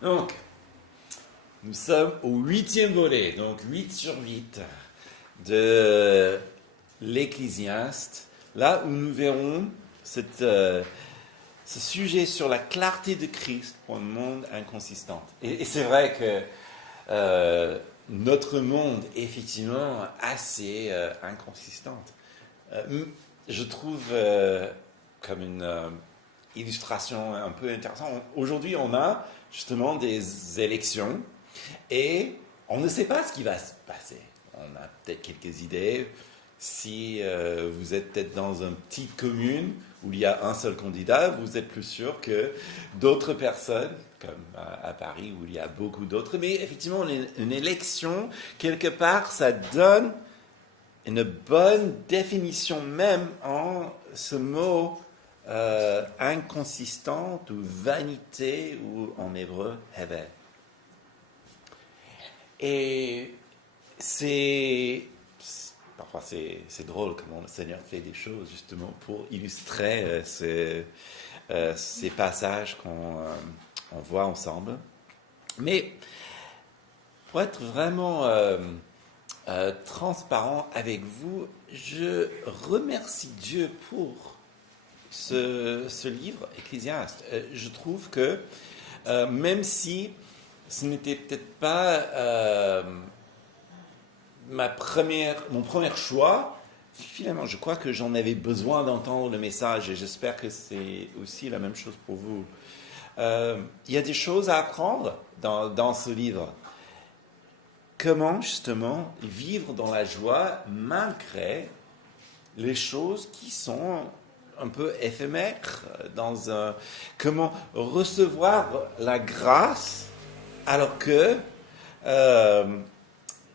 Donc, nous sommes au 8e volet, donc 8 sur 8 de l'Ecclésiaste, là où nous verrons ce sujet sur la clarté de Christ pour un monde inconsistant. Et c'est vrai que notre monde est effectivement assez inconsistant. Je trouve comme une illustration un peu intéressante. Aujourd'hui, on a justement des élections et on ne sait pas ce qui va se passer. On a peut-être quelques idées. Si vous êtes peut-être dans une petite commune où il y a un seul candidat, vous êtes plus sûr que d'autres personnes, comme à Paris où il y a beaucoup d'autres. Mais effectivement, une élection, quelque part, ça donne une bonne définition même en ce mot inconsistante ou vanité ou en hébreu, hevel. Et parfois c'est drôle comment le Seigneur fait des choses justement pour illustrer ces passages qu'on voit ensemble. Mais pour être vraiment transparent avec vous, je remercie Dieu pour ce livre, Ecclésiaste. Je trouve que même si ce n'était peut-être pas mon premier choix, finalement, je crois que j'en avais besoin d'entendre le message et j'espère que c'est aussi la même chose pour vous. Il y a des choses à apprendre dans ce livre. Comment, justement, vivre dans la joie malgré les choses qui sont un peu éphémères, comment recevoir la grâce alors que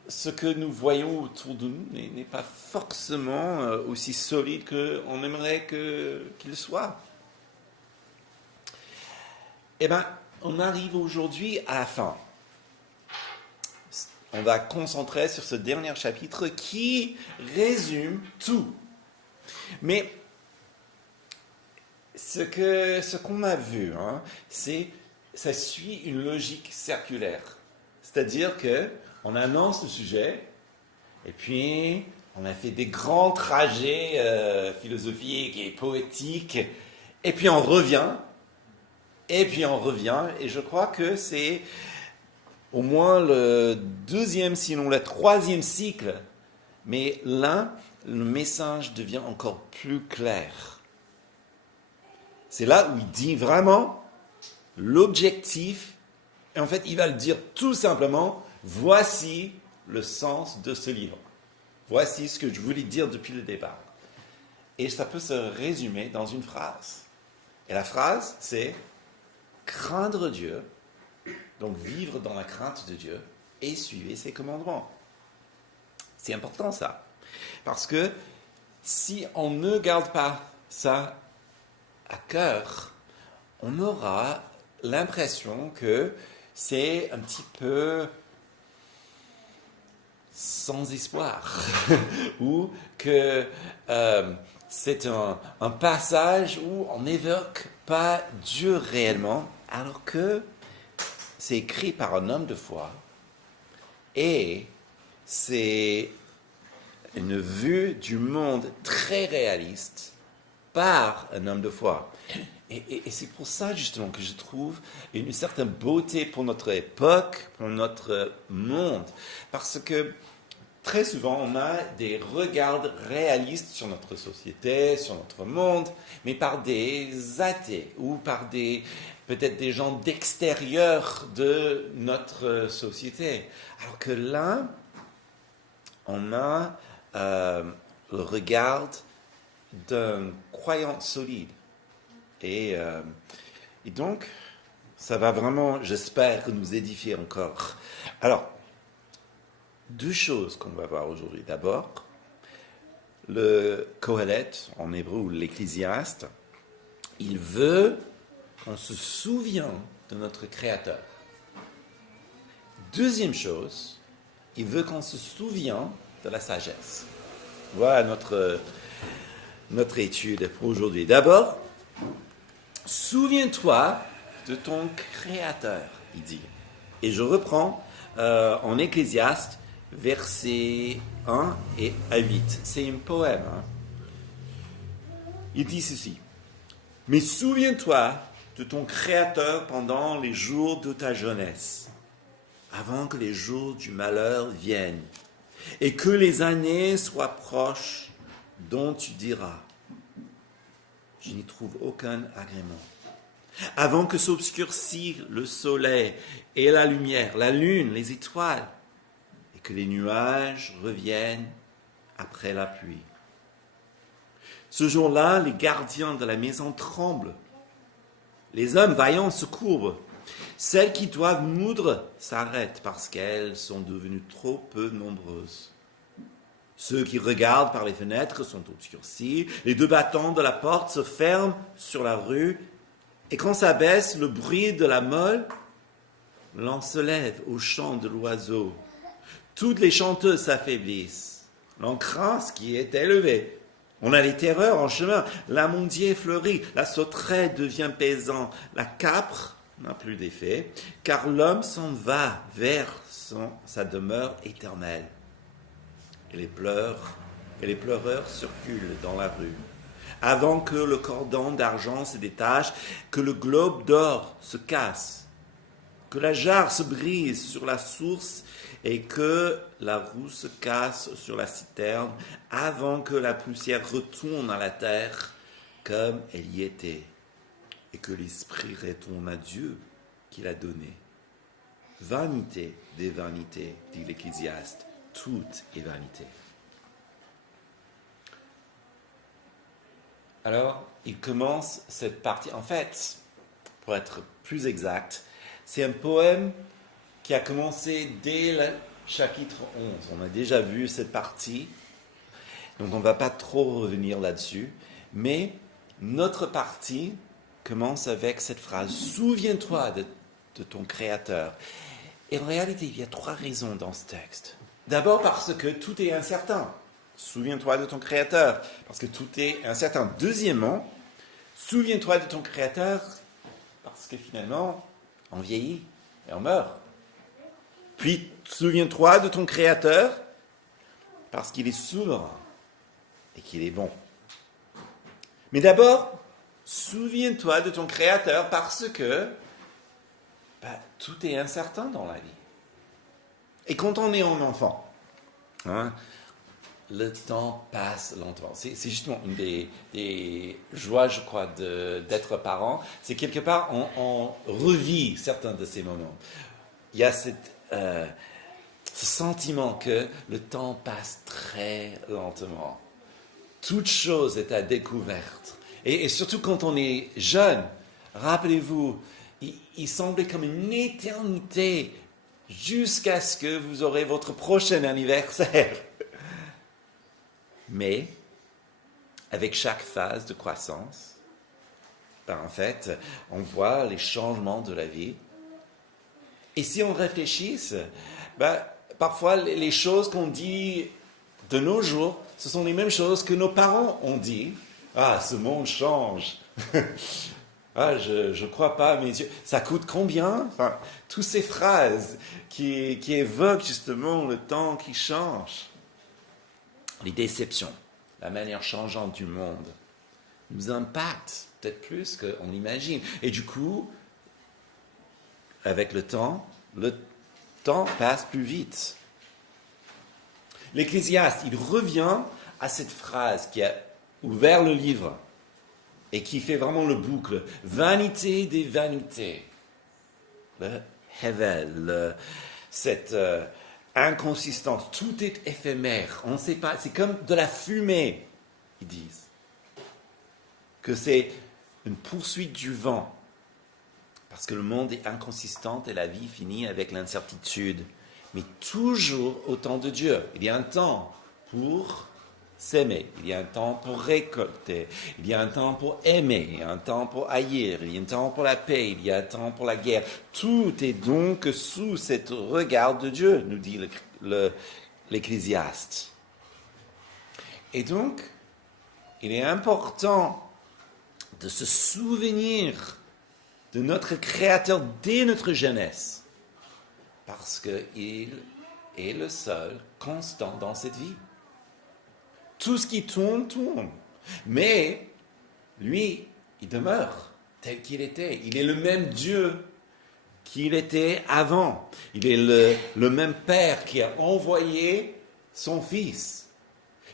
ce que nous voyons autour de nous n'est pas forcément aussi solide qu'on aimerait qu'il soit. Eh bien, on arrive aujourd'hui à la fin. On va concentrer sur ce dernier chapitre qui résume tout. Mais ce qu'on a vu, ça suit une logique circulaire. C'est-à-dire qu'on annonce le sujet, et puis on a fait des grands trajets philosophiques et poétiques, et puis on revient, et je crois que c'est au moins le 2e, sinon le 3e cycle, mais là, le message devient encore plus clair. C'est là où il dit vraiment l'objectif, et en fait, il va le dire tout simplement, voici le sens de ce livre. Voici ce que je voulais dire depuis le départ. Et ça peut se résumer dans une phrase. Et la phrase, c'est craindre Dieu, donc vivre dans la crainte de Dieu et suivre ses commandements. C'est important ça. Parce que si on ne garde pas ça à cœur, on aura l'impression que c'est un petit peu sans espoir ou que c'est un passage où on n'évoque pas Dieu réellement, alors que c'est écrit par un homme de foi et c'est une vue du monde très réaliste par un homme de foi. Et c'est pour ça justement que je trouve une certaine beauté pour notre époque, pour notre monde. Parce que très souvent, on a des regards réalistes sur notre société, sur notre monde, mais par des athées ou par peut-être des gens d'extérieur de notre société. Alors que là, on a le regard d'un croyant solide. Et donc, ça va vraiment, j'espère, nous édifier encore. Alors, 2 choses qu'on va voir aujourd'hui. D'abord, le Kohelet, en hébreu, ou l'Ecclésiaste, il veut qu'on se souvienne de notre Créateur. Deuxième chose, il veut qu'on se souvienne de la sagesse. Voilà notre étude pour aujourd'hui. D'abord, souviens-toi de ton Créateur. il dit. Et je reprends en Ecclésiaste, versets 1 et à 8. C'est un poème. Hein. Il dit ceci. « Mais souviens-toi de ton Créateur pendant les jours de ta jeunesse, avant que les jours du malheur viennent, et que les années soient proches dont tu diras, je n'y trouve aucun agrément. Avant que s'obscurcisse le soleil et la lumière, la lune, les étoiles, et que les nuages reviennent après la pluie. Ce jour-là, les gardiens de la maison tremblent. Les hommes vaillants se courbent. Celles qui doivent moudre s'arrêtent parce qu'elles sont devenues trop peu nombreuses. Ceux qui regardent par les fenêtres sont obscurcis. Les deux battants de la porte se ferment sur la rue. Et quand s'abaisse le bruit de la meule, l'on se lève au chant de l'oiseau. Toutes les chanteuses s'affaiblissent. L'on craint ce qui est élevé. On a les terreurs en chemin. L'amandier fleurit. La sauterelle devient paisant. La capre n'a plus d'effet, car l'homme s'en va vers sa demeure éternelle. Et les pleureurs circulent dans la rue. Avant que le cordon d'argent se détache, que le globe d'or se casse, que la jarre se brise sur la source et que la roue se casse sur la citerne, avant que la poussière retourne à la terre comme elle y était, et que l'esprit retourne à Dieu qui l'a donné. Vanité des vanités, dit l'Ecclésiaste, tout est vanité. Alors, il commence cette partie. En fait, pour être plus exact, c'est un poème qui a commencé dès le chapitre 11. On a déjà vu cette partie, donc on ne va pas trop revenir là-dessus. Mais notre partie commence avec cette phrase « Souviens-toi de ton Créateur ». Et en réalité, il y a 3 raisons dans ce texte. D'abord parce que tout est incertain. Souviens-toi de ton Créateur, parce que tout est incertain. Deuxièmement, souviens-toi de ton Créateur, parce que finalement, on vieillit et on meurt. Puis, souviens-toi de ton Créateur, parce qu'il est souverain et qu'il est bon. Mais d'abord, souviens-toi de ton Créateur, parce que tout est incertain dans la vie. Et quand on est un enfant, le temps passe lentement. C'est justement une des joies, je crois, d'être parent. C'est quelque part, on revit certains de ces moments. Il y a ce sentiment que le temps passe très lentement. Toute chose est à découverte. Et surtout quand on est jeune, rappelez-vous, il semblait comme une éternité jusqu'à ce que vous aurez votre prochain anniversaire. Mais, avec chaque phase de croissance, en fait, on voit les changements de la vie. Et si on réfléchit, parfois les choses qu'on dit de nos jours, ce sont les mêmes choses que nos parents ont dit. Ah, ce monde change. Ah, je crois pas à mes yeux. Ça coûte combien? Enfin, toutes ces phrases qui évoquent justement le temps qui change. Les déceptions, la manière changeante du monde, nous impactent peut-être plus qu'on l'imagine. Et du coup, avec le temps passe plus vite. L'Ecclésiaste, il revient à cette phrase qui a ouvert le livre et qui fait vraiment le boucle. Vanité des vanités. Le Hevel, cette inconsistance, tout est éphémère. On ne sait pas, c'est comme de la fumée, ils disent. Que c'est une poursuite du vent. Parce que le monde est inconsistant et la vie finit avec l'incertitude. Mais toujours au temps de Dieu. Il y a un temps pour s'aimer, il y a un temps pour récolter, il y a un temps pour aimer, il y a un temps pour haïr, il y a un temps pour la paix, il y a un temps pour la guerre. Tout est donc sous cette regard de Dieu, nous dit l'Ecclésiaste. Et donc, il est important de se souvenir de notre Créateur dès notre jeunesse, parce qu'il est le seul constant dans cette vie. Tout ce qui tourne, tourne. Mais lui, il demeure tel qu'il était. Il est le même Dieu qu'il était avant. Il est le même Père qui a envoyé son Fils.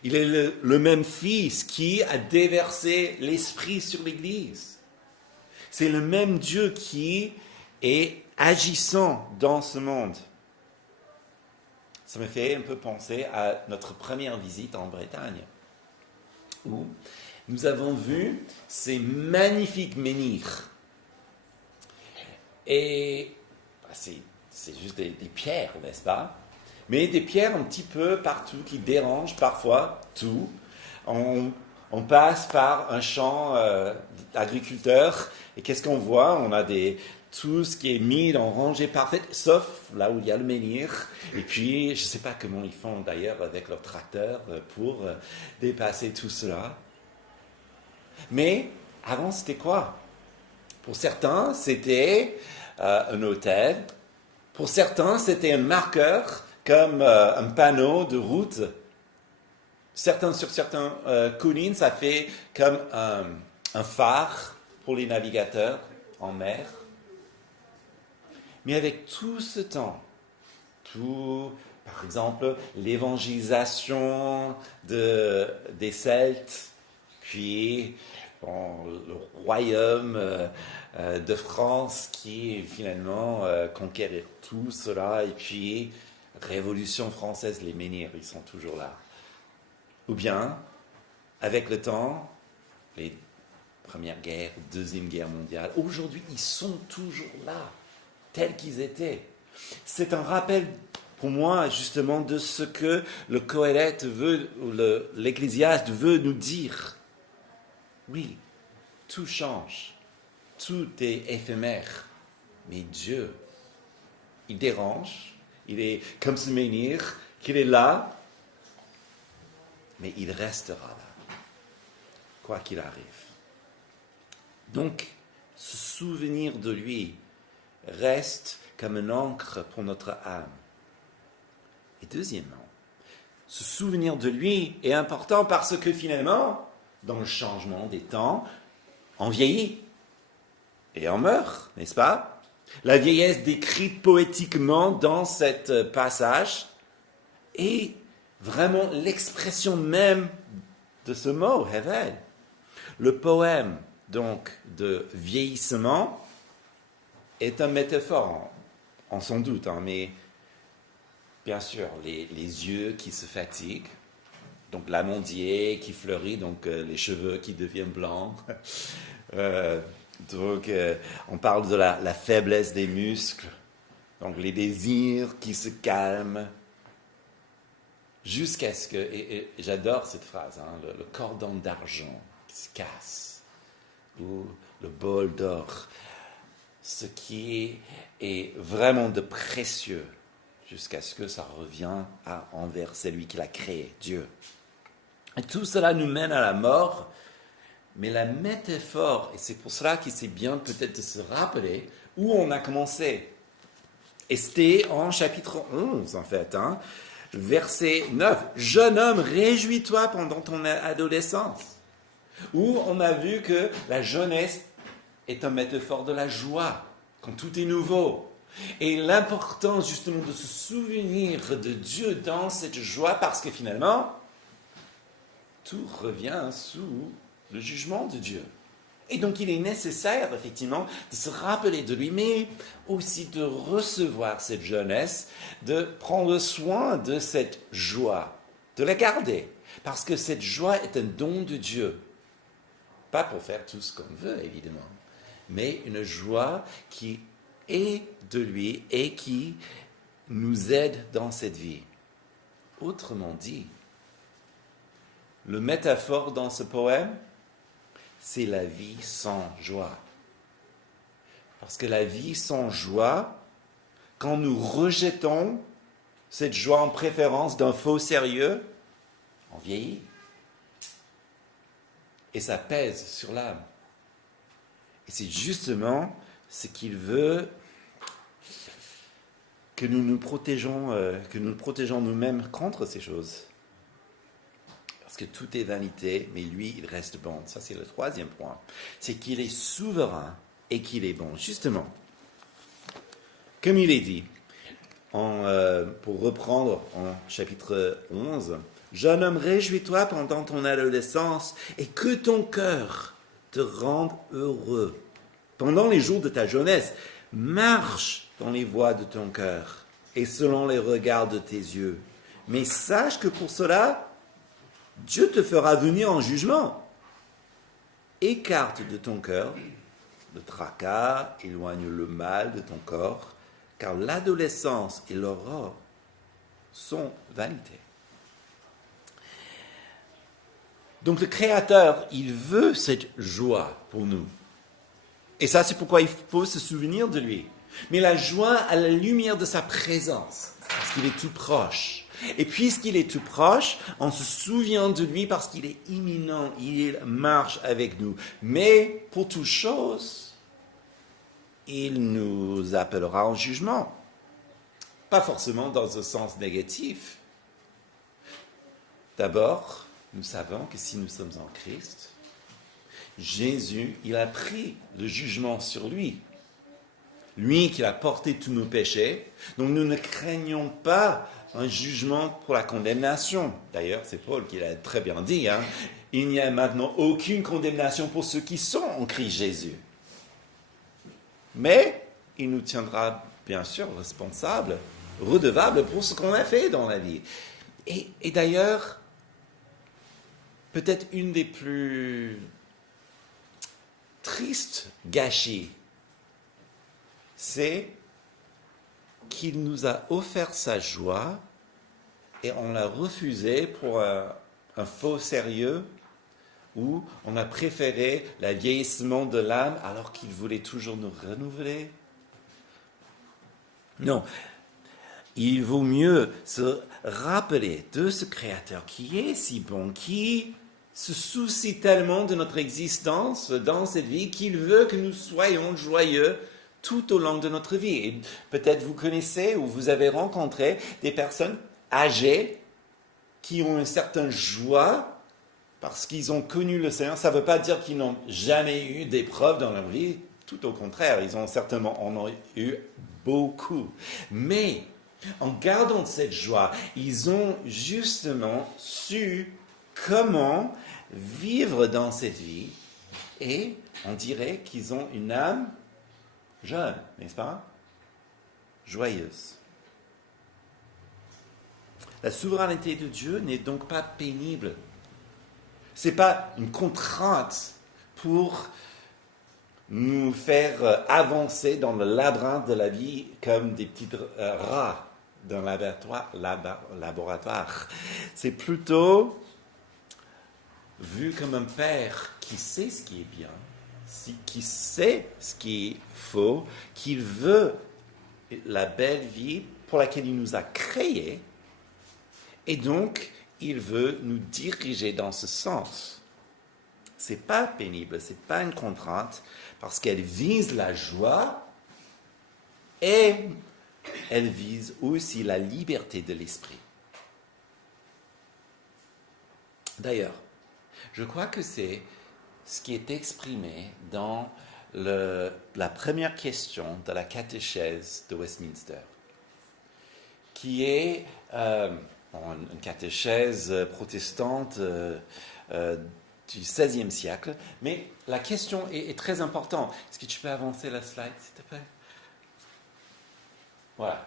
Il est le même Fils qui a déversé l'Esprit sur l'Église. C'est le même Dieu qui est agissant dans ce monde. Ça me fait un peu penser à notre première visite en Bretagne, où nous avons vu ces magnifiques menhirs. Et c'est juste des pierres, n'est-ce pas? Mais des pierres un petit peu partout qui dérangent parfois tout. On passe par un champ d'agriculteurs et qu'est-ce qu'on voit? On a tout ce qui est mis en rangée parfaite, sauf là où il y a le menhir. Et puis, je ne sais pas comment ils font d'ailleurs avec leur tracteur pour dépasser tout cela. Mais avant, c'était quoi? Pour certains, c'était un hôtel. Pour certains, c'était un marqueur comme un panneau de route. Sur certaines collines, ça fait comme un phare pour les navigateurs en mer. Mais avec tout ce temps, par exemple, l'évangélisation des Celtes, puis le royaume de France qui finalement conquérir tout cela, et puis Révolution française, les menhirs, ils sont toujours là. Ou bien, avec le temps, les Première Guerre, Deuxième Guerre mondiale, aujourd'hui, ils sont toujours là, tels qu'ils étaient. C'est un rappel pour moi, justement, de ce que le Qoélète veut, ou l'Ecclésiaste veut nous dire. Oui, tout change, tout est éphémère, mais Dieu, il dérange, il est comme ce menhir, qu'il est là, mais il restera là, quoi qu'il arrive. Donc, se souvenir de lui reste comme une encre pour notre âme. Et deuxièmement, se souvenir de lui est important parce que finalement, dans le changement des temps, on vieillit et on meurt, n'est-ce pas? La vieillesse décrite poétiquement dans ce passage est vraiment l'expression même de ce mot, Hevel. Le poème, donc, de vieillissement est une métaphore, on s'en doute, mais bien sûr, les yeux qui se fatiguent, donc l'amandier qui fleurit, donc les cheveux qui deviennent blancs. On parle de la faiblesse des muscles, donc les désirs qui se calment, jusqu'à ce que, et j'adore cette phrase, le cordon d'argent qui se casse, ou le bol d'or, ce qui est vraiment de précieux, jusqu'à ce que ça revienne envers celui qui l'a créé, Dieu. Et tout cela nous mène à la mort, mais la métaphore, et c'est pour cela qu'il c'est bien peut-être de se rappeler où on a commencé. Et c'était en chapitre 11, en fait, verset 9. « Jeune homme, réjouis-toi pendant ton adolescence. » Où on a vu que la jeunesse est une métaphore de la joie, quand tout est nouveau. Et l'importance justement de se souvenir de Dieu dans cette joie, parce que finalement, tout revient sous le jugement de Dieu. Et donc il est nécessaire, effectivement, de se rappeler de lui, mais aussi de recevoir cette jeunesse, de prendre soin de cette joie, de la garder. Parce que cette joie est un don de Dieu. Pas pour faire tout ce qu'on veut, évidemment, mais une joie qui est de lui et qui nous aide dans cette vie. Autrement dit, le métaphore dans ce poème, c'est la vie sans joie. Parce que la vie sans joie, quand nous rejetons cette joie en préférence d'un faux sérieux, on vieillit. Et ça pèse sur l'âme. Et c'est justement c'est qu'il veut que nous nous protégeons nous-mêmes contre ces choses. Parce que tout est vanité, mais lui, il reste bon. Ça, c'est le troisième point. C'est qu'il est souverain et qu'il est bon. Justement, comme il est dit, pour reprendre en chapitre 11, « Jeune homme, réjouis-toi pendant ton adolescence et que ton cœur te rende heureux. Pendant les jours de ta jeunesse, marche dans les voies de ton cœur et selon les regards de tes yeux. Mais sache que pour cela, Dieu te fera venir en jugement. Écarte de ton cœur le tracas, éloigne le mal de ton corps, car l'adolescence et l'aurore sont vanité. » Donc le Créateur, il veut cette joie pour nous. Et ça, c'est pourquoi il faut se souvenir de lui. Mais la joie à la lumière de sa présence, parce qu'il est tout proche. Et puisqu'il est tout proche, on se souvient de lui parce qu'il est imminent, il marche avec nous. Mais pour toute chose, il nous appellera en jugement. Pas forcément dans un sens négatif. D'abord, nous savons que si nous sommes en Christ, Jésus, il a pris le jugement sur lui. Lui qui a porté tous nos péchés. Donc nous ne craignons pas un jugement pour la condamnation. D'ailleurs, c'est Paul qui l'a très bien dit. Il n'y a maintenant aucune condamnation pour ceux qui sont en Christ Jésus. Mais il nous tiendra bien sûr responsables, redevables pour ce qu'on a fait dans la vie. Et d'ailleurs, peut-être une des plus tristes gâchis, c'est qu'il nous a offert sa joie et on l'a refusé pour un faux sérieux où on a préféré le vieillissement de l'âme alors qu'il voulait toujours nous renouveler. Non, il vaut mieux se rappeler de ce Créateur qui est si bon, qui se soucie tellement de notre existence dans cette vie qu'il veut que nous soyons joyeux tout au long de notre vie. Et peut-être vous connaissez ou vous avez rencontré des personnes âgées qui ont une certaine joie parce qu'ils ont connu le Seigneur. Ça ne veut pas dire qu'ils n'ont jamais eu d'épreuves dans leur vie. Tout au contraire, ils ont certainement en ont eu beaucoup. Mais en gardant cette joie, ils ont justement su comment vivre dans cette vie. Et on dirait qu'ils ont une âme jeune, n'est-ce pas? Joyeuse. La souveraineté de Dieu n'est donc pas pénible. Ce n'est pas une contrainte pour nous faire avancer dans le labyrinthe de la vie comme des petits rats dans un laboratoire. C'est plutôt vu comme un père qui sait ce qui est bien, qui sait ce qui est faux, qui veut la belle vie pour laquelle il nous a créés, et donc il veut nous diriger dans ce sens. C'est pas pénible, c'est pas une contrainte, parce qu'elle vise la joie et elle vise aussi la liberté de l'esprit. D'ailleurs, je crois que c'est ce qui est exprimé dans la première question de la catéchèse de Westminster, qui est une catéchèse protestante du XVIe siècle, mais la question est très importante. Est-ce que tu peux avancer la slide, s'il te plaît? Voilà.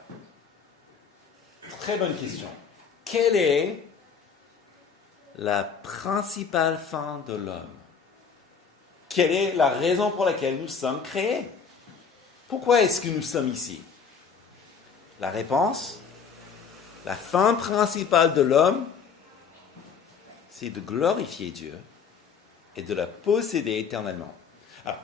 Très bonne question. Quelle est la principale fin de l'homme? Quelle est la raison pour laquelle nous sommes créés? Pourquoi est-ce que nous sommes ici? La réponse, la fin principale de l'homme, c'est de glorifier Dieu et de la posséder éternellement. Alors,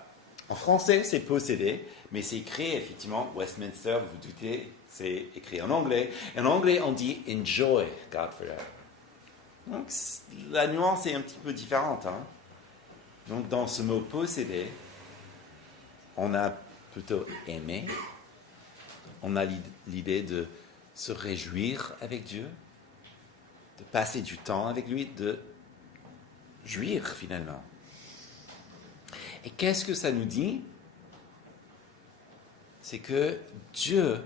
en français, c'est posséder, mais c'est écrit, effectivement, Westminster, vous vous doutez, c'est écrit en anglais. En anglais, on dit « enjoy God forever ». Donc, la nuance est un petit peu différente. Donc, dans ce mot « posséder », on a plutôt aimer. On a l'idée de se réjouir avec Dieu, de passer du temps avec lui, de jouir finalement. Et qu'est-ce que ça nous dit? C'est que Dieu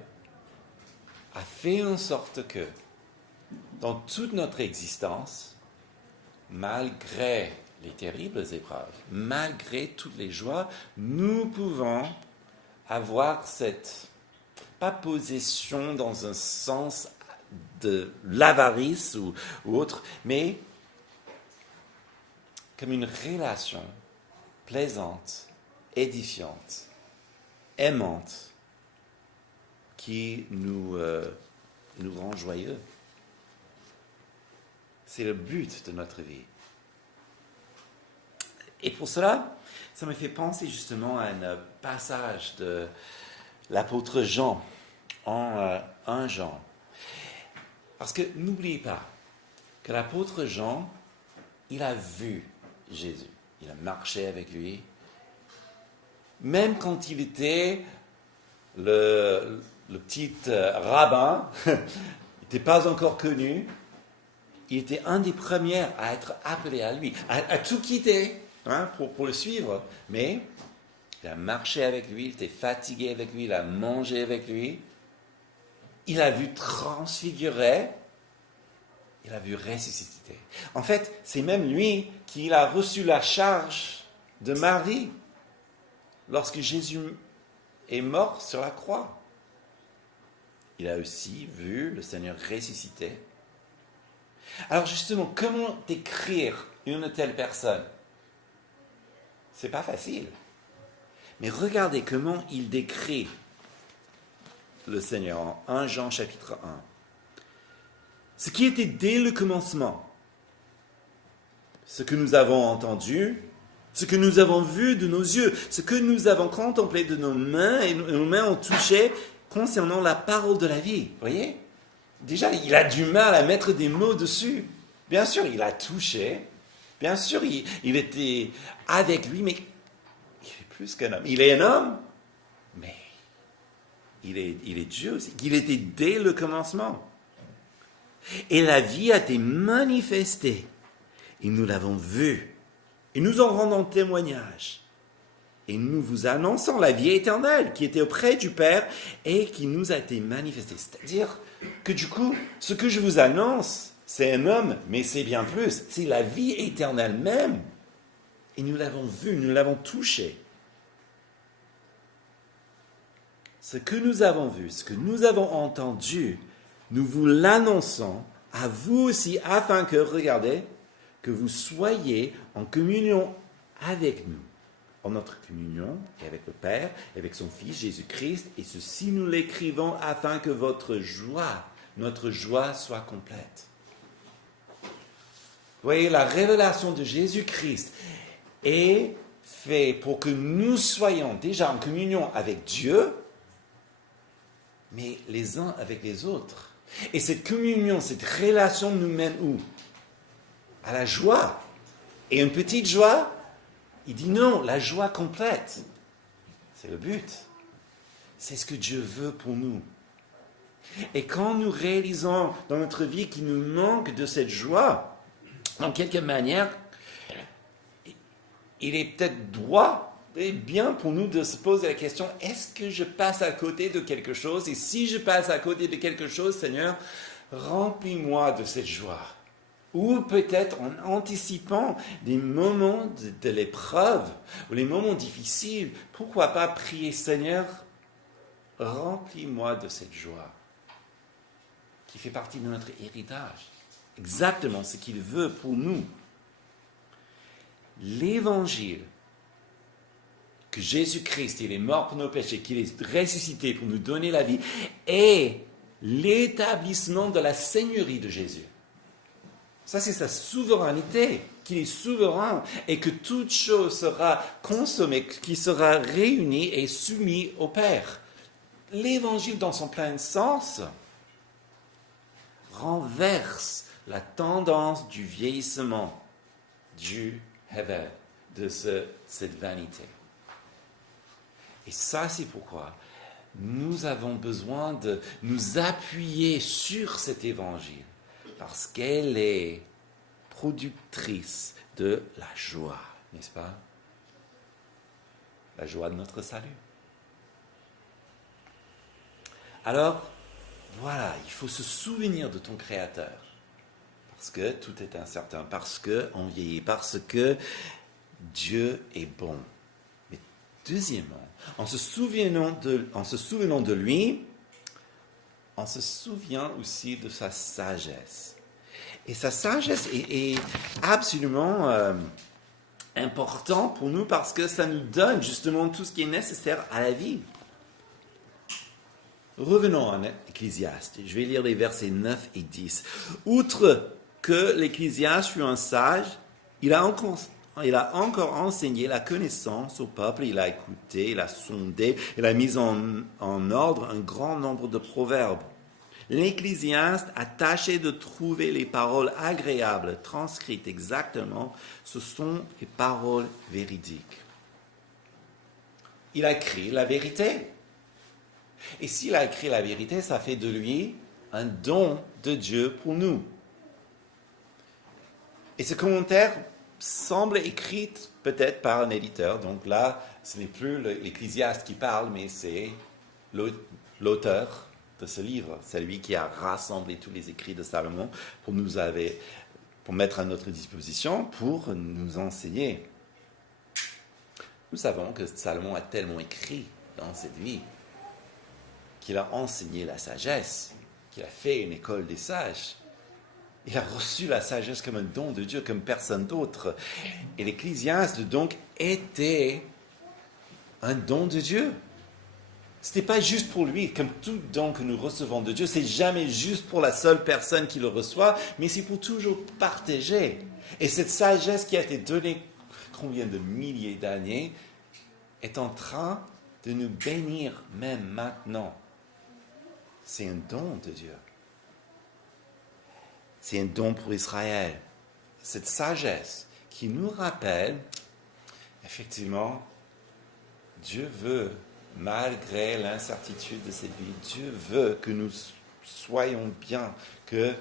a fait en sorte que dans toute notre existence, malgré les terribles épreuves, malgré toutes les joies, nous pouvons avoir cette, pas possession dans un sens de l'avarice ou autre, mais comme une relation plaisante, édifiante, aimante, qui nous rend joyeux. C'est le but de notre vie. Et pour cela, ça me fait penser justement à un passage de l'apôtre Jean en 1 Jean. Parce que n'oubliez pas que l'apôtre Jean, il a vu Jésus. Il a marché avec lui. Même quand il était le petit rabbin, il n'était pas encore connu, il était un des premiers à être appelé à lui, à tout quitter pour le suivre. Mais il a marché avec lui, il était fatigué avec lui, il a mangé avec lui, il a vu transfigurer, il a vu ressusciter. En fait, c'est même lui qui a reçu la charge de Marie lorsque Jésus est mort sur la croix. Il a aussi vu le Seigneur ressusciter. Alors justement, comment décrire une telle personne? C'est pas facile. Mais regardez comment il décrit le Seigneur en 1 Jean chapitre 1. Ce qui était dès le commencement, ce que nous avons entendu, ce que nous avons vu de nos yeux, ce que nous avons contemplé de nos mains et nos mains ont touché concernant la parole de la vie. Vous voyez? Déjà, il a du mal à mettre des mots dessus. Bien sûr, il a touché. Bien sûr, il était avec lui, mais il est plus qu'un homme. Il est un homme, mais il est Dieu aussi. Il était dès le commencement. Et la vie a été manifestée. Et nous l'avons vue. Et nous en rendons témoignage. Et nous vous annonçons la vie éternelle qui était auprès du Père et qui nous a été manifestée. C'est-à-dire que du coup, ce que je vous annonce, c'est un homme, mais c'est bien plus. C'est la vie éternelle même. Et nous l'avons vu, nous l'avons touché. Ce que nous avons vu, ce que nous avons entendu, nous vous l'annonçons à vous aussi, afin que, regardez, que vous soyez en communion avec nous. En notre communion et avec le Père, et avec son Fils Jésus-Christ, et ceci nous l'écrivons afin que votre joie soit complète. Vous voyez, la révélation de Jésus-Christ est faite pour que nous soyons déjà en communion avec Dieu, mais les uns avec les autres. Et cette communion, cette relation nous mène où? À la joie. Et une petite joie, il dit non, la joie complète. C'est le but. C'est ce que Dieu veut pour nous. Et quand nous réalisons dans notre vie qu'il nous manque de cette joie, en quelque manière, il est peut-être droit et bien pour nous de se poser la question, est-ce que je passe à côté de quelque chose? Et si je passe à côté de quelque chose, Seigneur, remplis-moi de cette joie. Ou peut-être en anticipant des moments de l'épreuve, ou les moments difficiles, pourquoi pas prier, Seigneur, remplis-moi de cette joie qui fait partie de notre héritage. Exactement ce qu'il veut pour nous. L'évangile, que Jésus-Christ, il est mort pour nos péchés, qu'il est ressuscité pour nous donner la vie, est l'établissement de la seigneurie de Jésus. Ça, c'est sa souveraineté, qu'il est souverain et que toute chose sera consommée, qui sera réunie et soumise au Père. L'évangile, dans son plein sens, renverse la tendance du vieillissement, du Hevel, de cette vanité. Et ça, c'est pourquoi nous avons besoin de nous appuyer sur cet évangile, parce qu'elle est productrice de la joie, n'est-ce pas? La joie de notre salut. Alors, voilà, il faut se souvenir de ton Créateur, parce que tout est incertain, parce qu'on vieillit, parce que Dieu est bon. Mais deuxièmement, en se souvenant de lui, on se souvient aussi de sa sagesse. Et sa sagesse est absolument important pour nous parce que ça nous donne justement tout ce qui est nécessaire à la vie. Revenons à l'Ecclésiaste. Je vais lire les versets 9 et 10. Outre que l'Ecclésiaste fut un sage, il a encore enseigné la connaissance au peuple, il a écouté, il a sondé, il a mis en ordre un grand nombre de proverbes. L'Ecclésiaste a tâché de trouver les paroles agréables, transcrites exactement. Ce sont les paroles véridiques. Il a écrit la vérité. Et s'il a écrit la vérité, ça fait de lui un don de Dieu pour nous. Et ce commentaire semble écrit peut-être par un éditeur. Donc là, ce n'est plus l'Ecclésiaste qui parle, mais c'est l'auteur de ce livre. C'est lui qui a rassemblé tous les écrits de Salomon pour mettre à notre disposition, pour nous enseigner. Nous savons que Salomon a tellement écrit dans cette vie qu'il a enseigné la sagesse, qu'il a fait une école des sages. Il a reçu la sagesse comme un don de Dieu, comme personne d'autre. Et l'Ecclésiaste, donc, était un don de Dieu. Ce n'était pas juste pour lui, comme tout don que nous recevons de Dieu, c'est jamais juste pour la seule personne qui le reçoit, mais c'est pour toujours partager. Et cette sagesse qui a été donnée combien de milliers d'années est en train de nous bénir même maintenant. C'est un don de Dieu. C'est un don pour Israël. Cette sagesse qui nous rappelle, effectivement, Dieu veut, malgré l'incertitude de cette vie, Dieu veut que nous soyons bien, que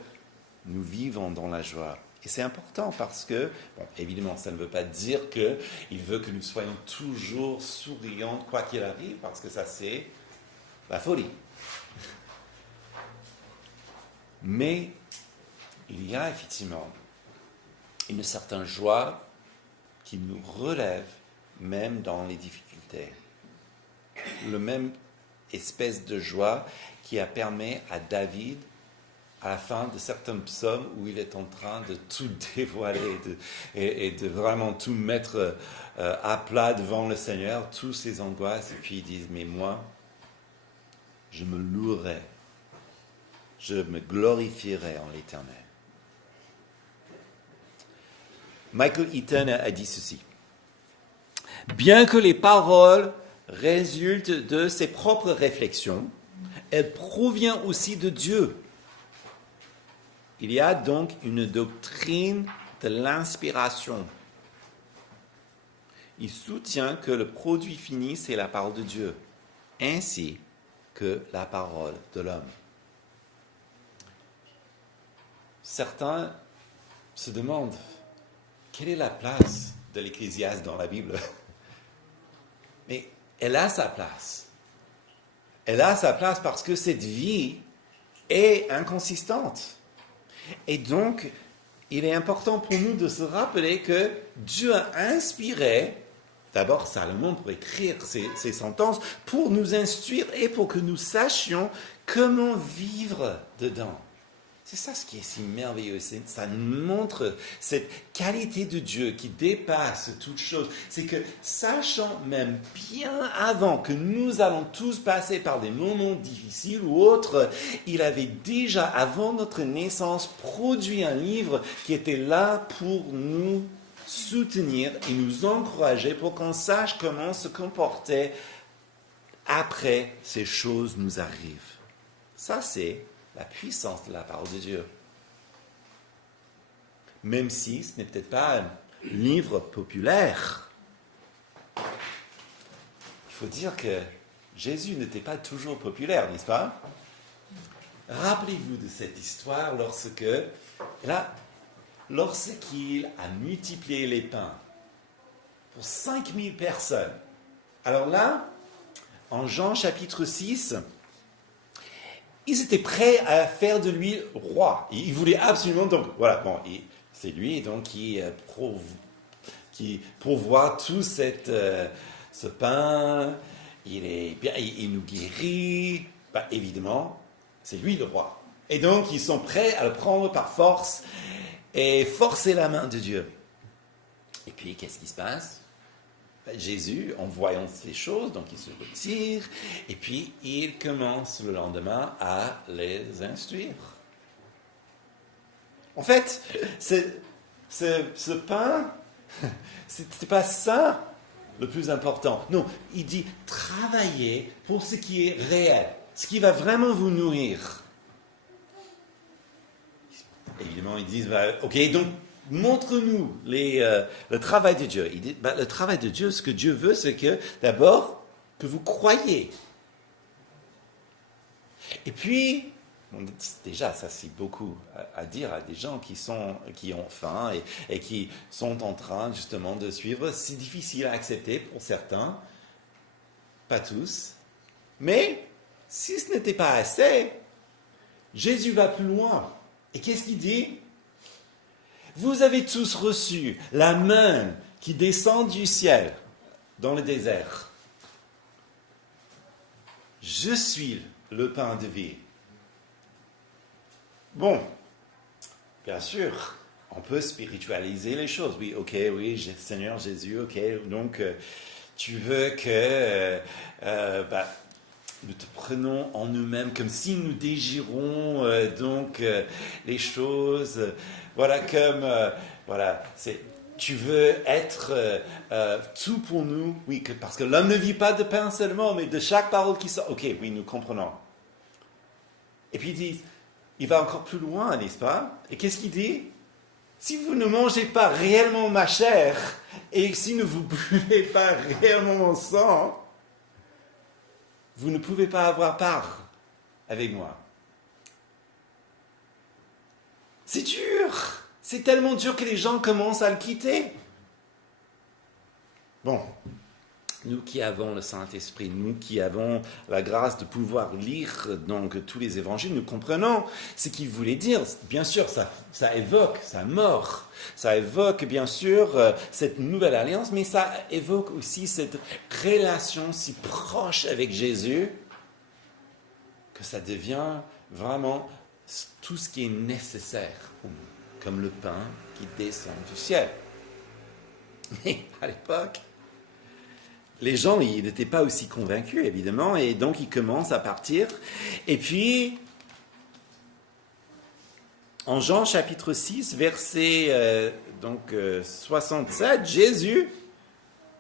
nous vivons dans la joie. Et c'est important parce que, bon, évidemment, ça ne veut pas dire qu'il veut que nous soyons toujours souriants quoi qu'il arrive, parce que ça, c'est la folie. Mais il y a effectivement une certaine joie qui nous relève même dans les difficultés. Le même espèce de joie qui a permis à David, à la fin de certains psaumes où il est en train de tout dévoiler et de vraiment tout mettre à plat devant le Seigneur, tous ses angoisses, et puis il dit, mais moi, je me louerai, je me glorifierai en l'Éternel. Michael Eaton a dit ceci. Bien que les paroles résultent de ses propres réflexions, elles proviennent aussi de Dieu. Il y a donc une doctrine de l'inspiration. Il soutient que le produit fini, c'est la parole de Dieu, ainsi que la parole de l'homme. Certains se demandent, quelle est la place de l'Ecclésiaste dans la Bible? Mais elle a sa place. Elle a sa place parce que cette vie est inconsistante. Et donc, il est important pour nous de se rappeler que Dieu a inspiré, d'abord Salomon pour écrire ces sentences, pour nous instruire et pour que nous sachions comment vivre dedans. C'est ça ce qui est si merveilleux. Ça nous montre cette qualité de Dieu qui dépasse toute chose. C'est que, sachant même bien avant que nous allons tous passer par des moments difficiles ou autres, il avait déjà, avant notre naissance, produit un livre qui était là pour nous soutenir et nous encourager pour qu'on sache comment se comporter après ces choses nous arrivent. Ça, c'est la puissance de la parole de Dieu. Même si ce n'est peut-être pas un livre populaire, il faut dire que Jésus n'était pas toujours populaire, n'est-ce pas? Rappelez-vous de cette histoire lorsqu'il a multiplié les pains pour 5000 personnes. Alors là, en Jean chapitre 6, ils étaient prêts à faire de lui roi. Ils voulaient absolument, donc voilà, bon, c'est lui donc qui pourvoit tout ce pain, il nous guérit, bah, évidemment, c'est lui le roi. Et donc, ils sont prêts à le prendre par force et forcer la main de Dieu. Et puis, qu'est-ce qui se passe? Jésus, en voyant ces choses, donc il se retire, et puis il commence le lendemain à les instruire. En fait, ce pain, c'était pas ça le plus important. Non, il dit travaillez pour ce qui est réel, ce qui va vraiment vous nourrir. Évidemment, ils disent, ok, donc montre-nous le travail de Dieu. Il dit, le travail de Dieu, ce que Dieu veut, c'est que, d'abord, que vous croyez. Et puis, déjà, ça c'est beaucoup à dire à des gens qui ont faim et qui sont en train, justement, de suivre. C'est difficile à accepter pour certains, pas tous. Mais, si ce n'était pas assez, Jésus va plus loin. Et qu'est-ce qu'il dit? Vous avez tous reçu la main qui descend du ciel dans le désert. Je suis le pain de vie. Bon, bien sûr, on peut spiritualiser les choses. Oui, ok, oui, Seigneur Jésus, ok, donc tu veux que nous te prenons en nous-mêmes comme si nous désirons les choses. Voilà, comme, tu veux être tout pour nous. Oui, parce que l'homme ne vit pas de pain seulement, mais de chaque parole qui sort. Ok, oui, nous comprenons. Et puis il va encore plus loin, n'est-ce pas? Et qu'est-ce qu'il dit? Si vous ne mangez pas réellement ma chair, et si ne vous buvez pas réellement mon sang, vous ne pouvez pas avoir part avec moi. C'est dur. C'est tellement dur que les gens commencent à le quitter. Bon, nous qui avons le Saint-Esprit, nous qui avons la grâce de pouvoir lire donc tous les évangiles, nous comprenons ce qu'il voulait dire. Bien sûr, ça évoque sa mort, ça évoque bien sûr cette nouvelle alliance, mais ça évoque aussi cette relation si proche avec Jésus que ça devient vraiment tout ce qui est nécessaire pour nous, comme le pain qui descend du ciel. Mais à l'époque, les gens, ils n'étaient pas aussi convaincus, évidemment, et donc ils commencent à partir. Et puis, en Jean chapitre 6, verset 67, Jésus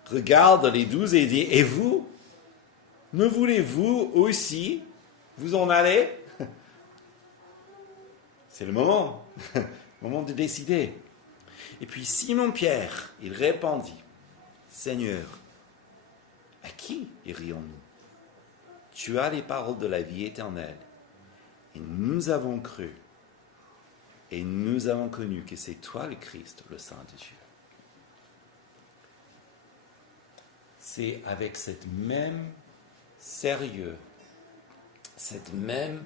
regarde les 12 et dit, « Et vous, ne voulez-vous aussi vous en aller ?» C'est le moment de décider. Et puis Simon-Pierre, il répondit, « Seigneur, à qui irions-nous? Tu as les paroles de la vie éternelle. Et nous avons cru. Et nous avons connu que c'est toi le Christ, le Saint de Dieu. » C'est avec cette même sérieux, cette même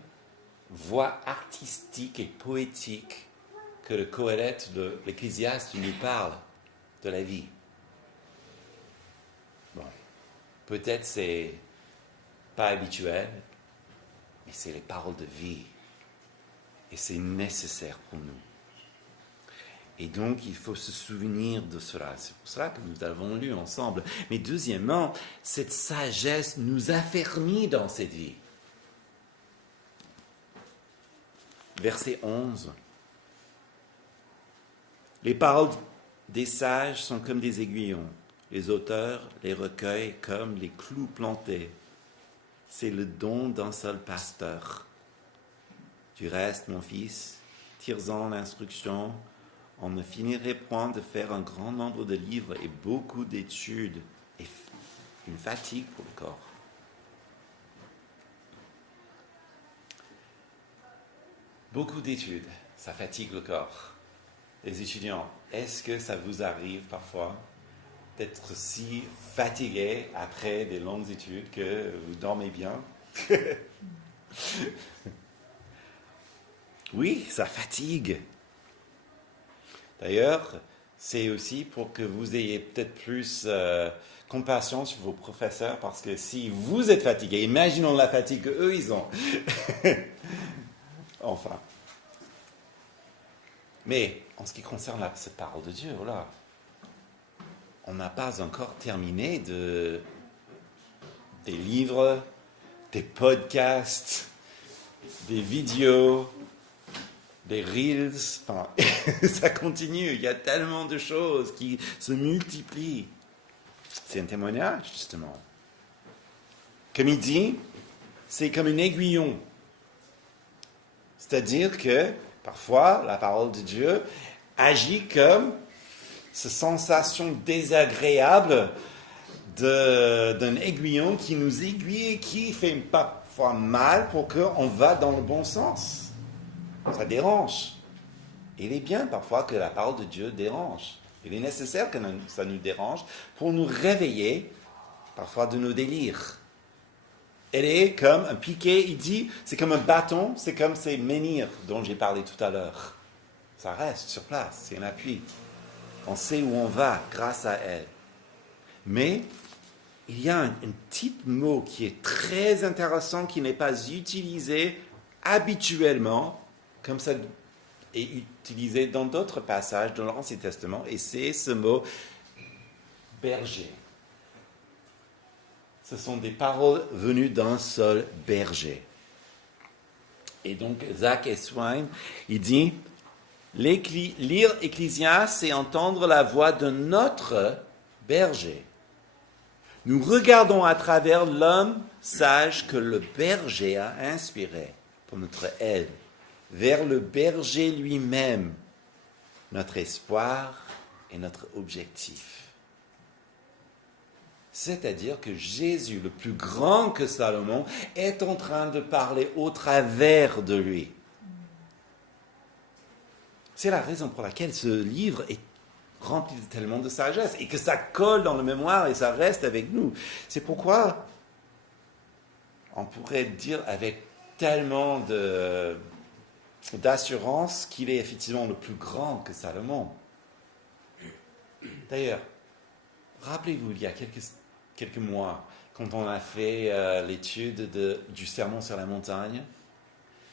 voix artistique et poétique que le Qoélète de l'Ecclésiaste nous parle de la vie. Bon, peut-être c'est pas habituel, mais c'est les paroles de vie. Et c'est nécessaire pour nous. Et donc, il faut se souvenir de cela. C'est pour cela que nous avons lu ensemble. Mais deuxièmement, cette sagesse nous affermit dans cette vie. Verset 11. Les paroles des sages sont comme des aiguillons. Les auteurs les recueillent comme les clous plantés. C'est le don d'un seul pasteur. Du reste, mon fils, tire-en l'instruction. On ne finirait point de faire un grand nombre de livres et beaucoup d'études une fatigue pour le corps. Beaucoup d'études, ça fatigue le corps. Les étudiants, est-ce que ça vous arrive parfois d'être si fatigué après des longues études que vous dormez bien? Oui, ça fatigue. D'ailleurs, c'est aussi pour que vous ayez peut-être plus compassion sur vos professeurs, parce que si vous êtes fatigué, imaginons la fatigue qu'eux, ils ont. Enfin. Mais en ce qui concerne cette parole de Dieu, voilà, on n'a pas encore terminé des livres, des podcasts, des vidéos, des reels, enfin, ça continue, il y a tellement de choses qui se multiplient. C'est un témoignage, justement. Comme il dit, c'est comme un aiguillon. C'est-à-dire que, parfois, la parole de Dieu agit comme cette sensation désagréable d'un aiguillon qui nous aiguille, qui fait parfois mal pour qu'on va dans le bon sens. Ça dérange. Il est bien parfois que la parole de Dieu dérange. Il est nécessaire que ça nous dérange pour nous réveiller parfois de nos délires. Elle est comme un piquet, il dit, c'est comme un bâton, c'est comme ces menhirs dont j'ai parlé tout à l'heure. Ça reste sur place, c'est un appui. On sait où on va grâce à elle. Mais il y a un petit mot qui est très intéressant, qui n'est pas utilisé habituellement, comme ça est utilisé dans d'autres passages dans l'Ancien Testament, et c'est ce mot berger. Ce sont des paroles venues d'un seul berger. Et donc, Zach Eswine, il dit, lire Ecclésiaste, c'est entendre la voix de notre berger. Nous regardons à travers l'homme sage que le berger a inspiré pour notre aide, vers le berger lui-même, notre espoir et notre objectif. C'est-à-dire que Jésus, le plus grand que Salomon, est en train de parler au travers de lui. C'est la raison pour laquelle ce livre est rempli de tellement de sagesse et que ça colle dans la mémoire et ça reste avec nous. C'est pourquoi on pourrait dire avec tellement d'assurance qu'il est effectivement le plus grand que Salomon. D'ailleurs, rappelez-vous, il y a quelques mois, quand on a fait l'étude du Sermon sur la montagne,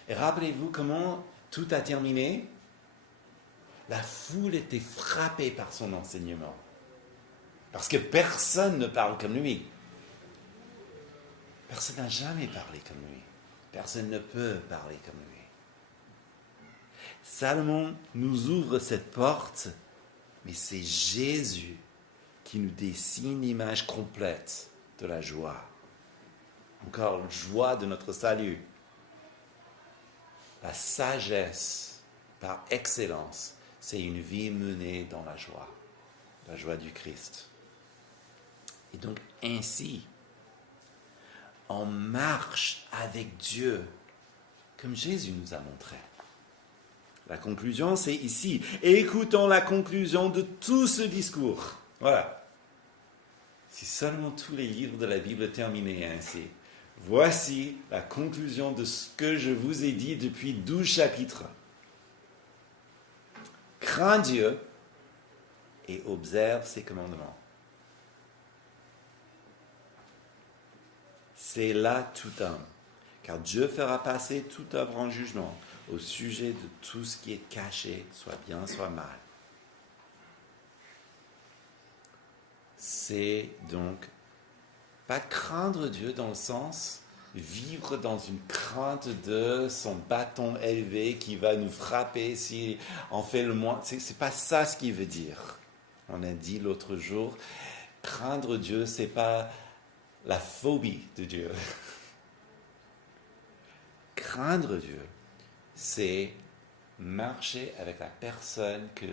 et rappelez-vous comment tout a terminé. La foule était frappée par son enseignement, parce que personne ne parle comme lui. Personne n'a jamais parlé comme lui. Personne ne peut parler comme lui. Salomon nous ouvre cette porte, mais c'est Jésus qui nous dessine l'image complète de la joie. Encore la joie de notre salut. La sagesse par excellence, c'est une vie menée dans la joie du Christ. Et donc ainsi, on marche avec Dieu, comme Jésus nous a montré. La conclusion, c'est ici. Écoutons la conclusion de tout ce discours. Voilà. Si seulement tous les livres de la Bible terminaient ainsi. Voici la conclusion de ce que je vous ai dit depuis 12 chapitres. Crains Dieu et observe ses commandements. C'est là tout homme, car Dieu fera passer toute œuvre en jugement au sujet de tout ce qui est caché, soit bien, soit mal. C'est donc pas craindre Dieu dans le sens vivre dans une crainte de son bâton élevé qui va nous frapper si on fait le moins. C'est pas ça ce qu'il veut dire. On a dit l'autre jour, craindre Dieu, c'est pas la phobie de Dieu. Craindre Dieu, c'est marcher avec la personne que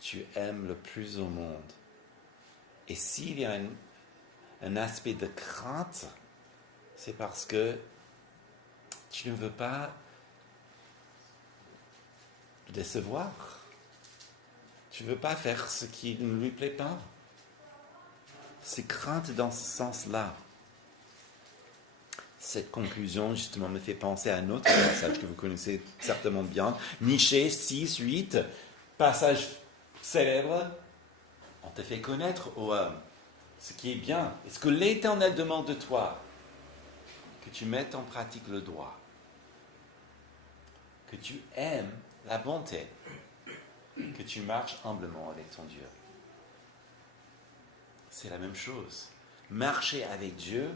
tu aimes le plus au monde. Et s'il y a un aspect de crainte, c'est parce que tu ne veux pas le décevoir. Tu ne veux pas faire ce qui ne lui plaît pas. C'est crainte dans ce sens-là. Cette conclusion, justement, me fait penser à un autre passage que vous connaissez certainement bien. Michée 6, 8, passage célèbre. On te fait connaître, ô homme, ce qui est bien. Est-ce que l'Éternel demande de toi que tu mettes en pratique le droit, que tu aimes la bonté, que tu marches humblement avec ton Dieu? C'est la même chose. Marcher avec Dieu,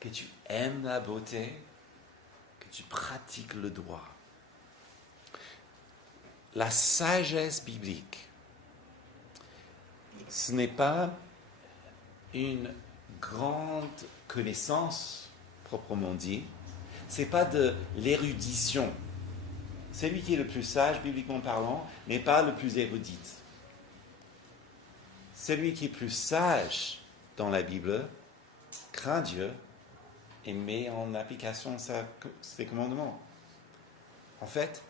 que tu aimes la beauté, que tu pratiques le droit. La sagesse biblique, ce n'est pas une grande connaissance proprement dit, ce n'est pas de l'érudition. Celui qui est le plus sage, bibliquement parlant, n'est pas le plus érudite. Celui qui est plus sage dans la Bible craint Dieu et met en application ses commandements. En fait,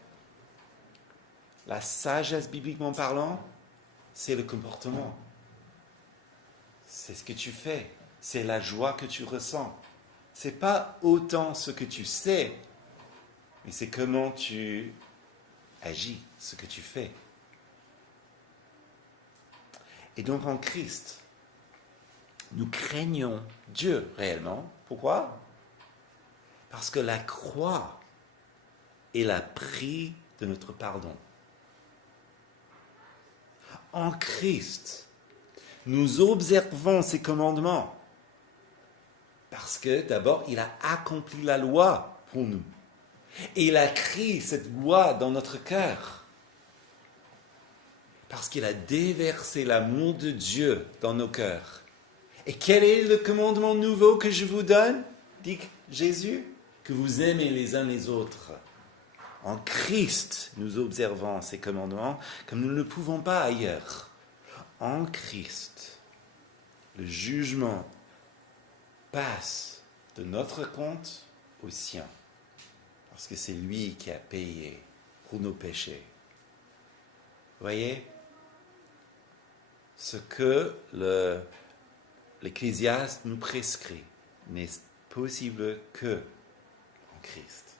la sagesse bibliquement parlant, c'est le comportement. C'est ce que tu fais. C'est la joie que tu ressens. Ce n'est pas autant ce que tu sais, mais c'est comment tu agis, ce que tu fais. Et donc en Christ, nous craignons Dieu réellement. Pourquoi? Parce que la croix est la prix de notre pardon. En Christ, nous observons ses commandements. Parce que d'abord, il a accompli la loi pour nous. Et il a écrit cette loi dans notre cœur. Parce qu'il a déversé l'amour de Dieu dans nos cœurs. Et quel est le commandement nouveau que je vous donne, dit Jésus? Que vous aimez les uns les autres. En Christ, nous observons ces commandements comme nous ne le pouvons pas ailleurs. En Christ, le jugement passe de notre compte au sien. Parce que c'est lui qui a payé pour nos péchés. Vous voyez? Ce que l'Ecclésiaste nous prescrit n'est possible que en Christ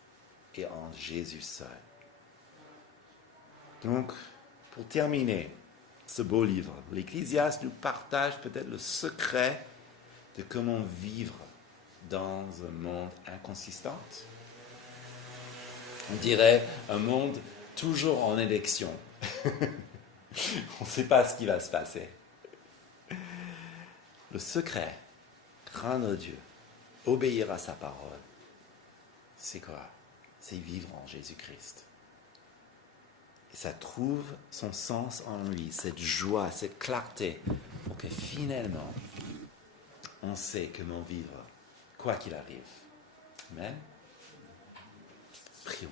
et en Jésus seul. Donc, pour terminer ce beau livre, l'Ecclésiaste nous partage peut-être le secret de comment vivre dans un monde inconsistant. On dirait un monde toujours en élection. On ne sait pas ce qui va se passer. Le secret, craindre Dieu, obéir à sa parole, c'est quoi? C'est vivre en Jésus-Christ. Et ça trouve son sens en lui, cette joie, cette clarté, pour que finalement, on sait comment vivre, quoi qu'il arrive. Amen. Prions.